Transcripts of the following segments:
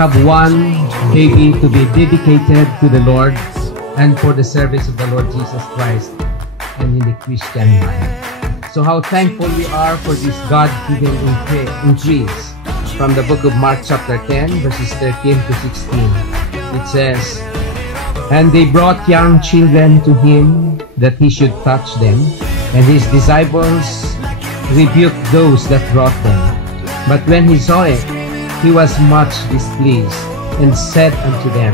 have one baby to be dedicated to the Lord and for the service of the Lord Jesus Christ and in the Christian life. So how thankful we are for this God-given increase. From the book of Mark chapter 10 verses 13 to 16. It says, "And they brought young children to him that he should touch them, and his disciples rebuked those that brought them. But when he saw it, he was much displeased, and said unto them,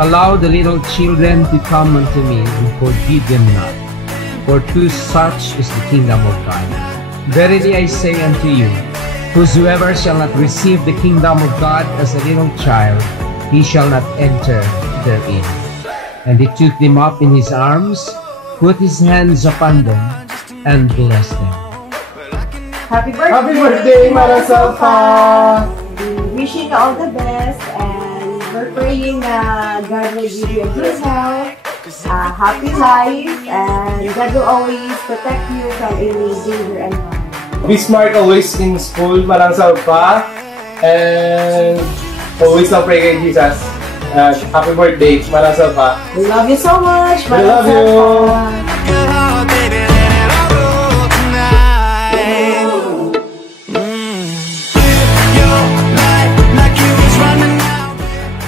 Allow the little children to come unto me, and forbid them not, for to such is the kingdom of God. Verily I say unto you, whosoever shall not receive the kingdom of God as a little child, he shall not enter therein. And he took them up in his arms, put his hands upon them, and blessed them." Happy birthday! Happy birthday, Marasalpa! Wishing you all the best, and we're praying that God will give you a good health, a happy life, and God will always protect you from any danger and harm. Be smart always in school, Marasalpa, and always now pray kay Jesus. Happy birthday, Marasalpa! We love you so much, We love you!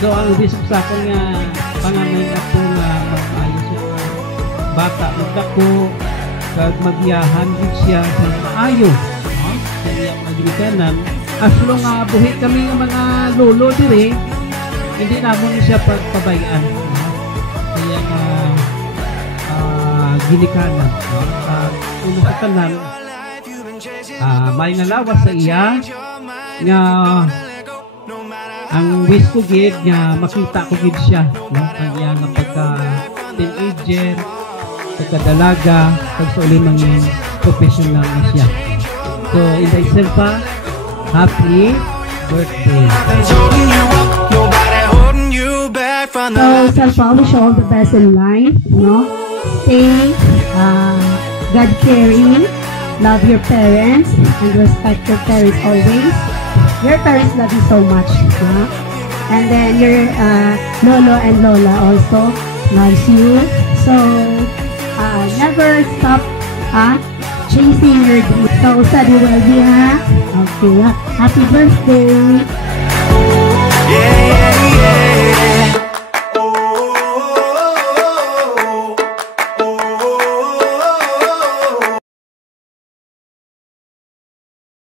So ang bisip sa akin nga panganay ako nga mag-ayos siya bata magdako kag magyahan gid siya sa maayo sa iyang magigikanan as long nga buhi kami nga mga lolo dire hindi namon siya pagpabayaan kaya nga ginikanan uno sa tanan may nalawas sa iya nga ang wish ko gid nga makita ko gid siya ang iya nga pagka teenager pagkadalaga pag sa uli mga professional na siya. So in the itself happy birthday. So Salpa, wish you all the best in life, stay God-caring, love your parents and respect your parents always. Your parents love you so much, and then your Lolo and Lola also loves you. So never stop chasing your dreams. So study well, okay. Happy birthday. Yeah.